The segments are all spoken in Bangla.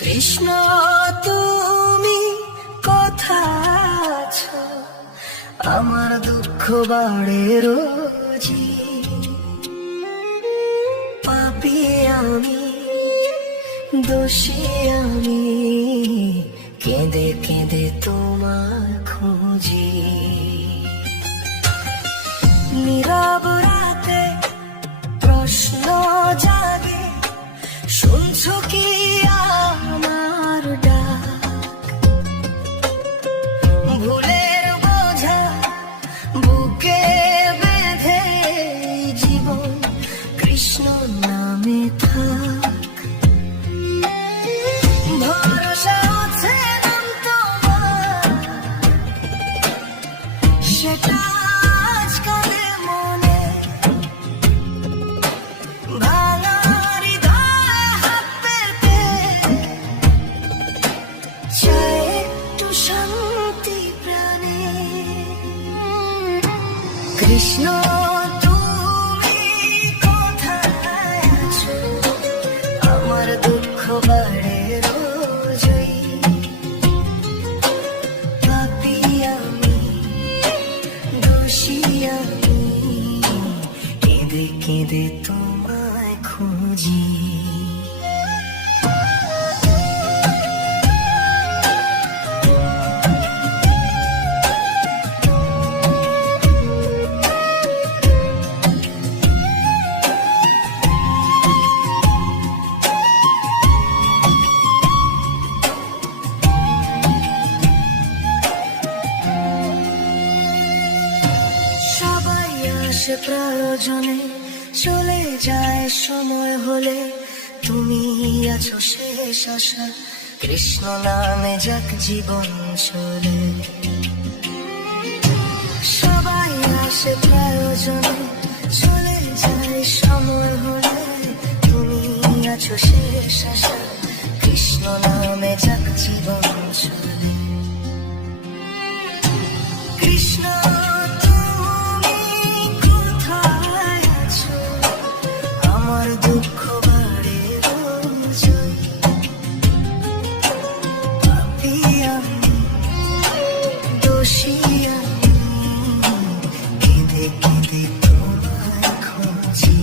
কৃষ্ণ তুমি কোথায় আছো, আমার দুঃখ বাড়ে রোজি। পাপী আমি, দোষী আমি, কেঁদে কেঁদে তোমার খুঁজি। নীরব রাতে প্রশ্ন জাগে, শুনছো কি আমার ডাক? ভুলের বোঝা বুকে বেঁধে জীবন কৃষ্ণ নামে থাক। ভরসা আছে নাম তোমার, সেটা আজ কালে মনে। ভাঙা হৃদয়ে হাত পেতে চাই একটু শান্তি প্রাণে। কৃষ্ণ তুমি কোথায় আছো, আমার দুঃখ বাড়ে রোজই। পাপী আমি, দোষী আমি, কেঁদে কেঁদে তোমায় খুঁজি। সবাই আসে প্রয়োজনে, চলে যায় সময় হলে। তুমি আছো শেষ আশা, কৃষ্ণ নামে যাক জীবন চলে। সবাই আসে প্রয়োজনে, চলে যায় সময় হলে। তুমি আছো শেষ আশা, কৃষ্ণ নামে যাক জীবন চলে। কৃষ্ণ তুমি কোথায় আছো, আমার দুঃখ বাড়ে রোজই। পাপী আমি, দোষী আমি, কেঁদে কেঁদে তোমায় খুঁজি।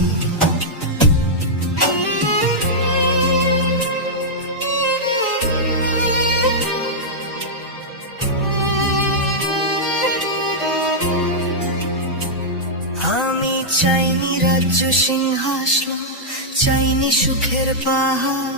আমি চাইনি রাজ্য সিংহাসন, চাইনি সুখের পাহাড়,